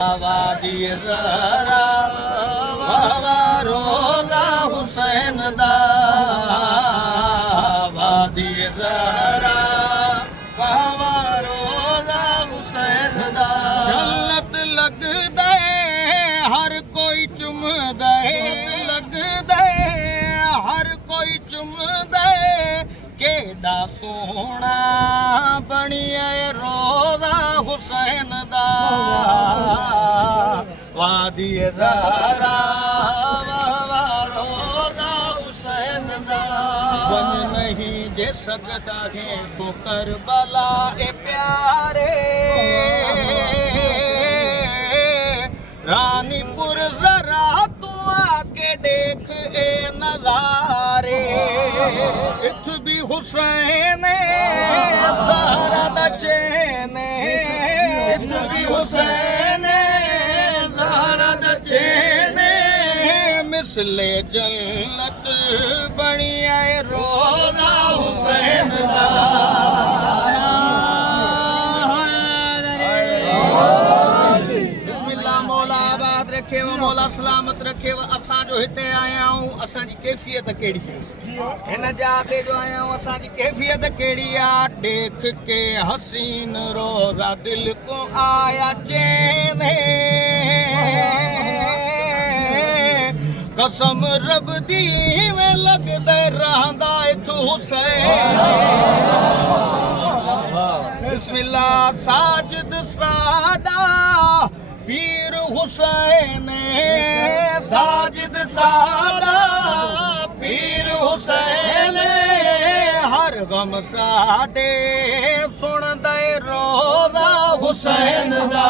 वादी ज़हरा वावा रोज़ा हुसैन दा वादी ज़हरा वावा रोज़ा हुसैन दा जन्नत लगदा हर कोई चुमदा लगदा हर कोई चुमदा केड़ा सोहना बनिया रोज़ा हुसैन दा वादी ज़हरा वावा रोज़ा हुसैन दा बन नहीं जे सकता है तो करबला ए प्यारे रानीपुर ज़रा तू आके देख ए नज़ारे इथ भी हुसैन ज़हरा दा चैन इथ भी हुसैन ज़हरा दा चैन मिसले जन्नत बनिया रोज़ा हुसैन दा रखे वो मौला सलामत रखे वो असां जो हिते आया हूं असां जी कैफियत केड़ी है हिन जाते जो आया हूं असां जी कैफियत केड़ी आ देख के हसीन रोज़ा दिल को आया चैन कसम रब दी में लगदे रहंदा इथु हुसैन बिस्मिल्लाह साजिद सादा पीर हुसैन साजिद सादा पीर हुसैन हर गम साडे सुन दे रोज़ा हुसैन दा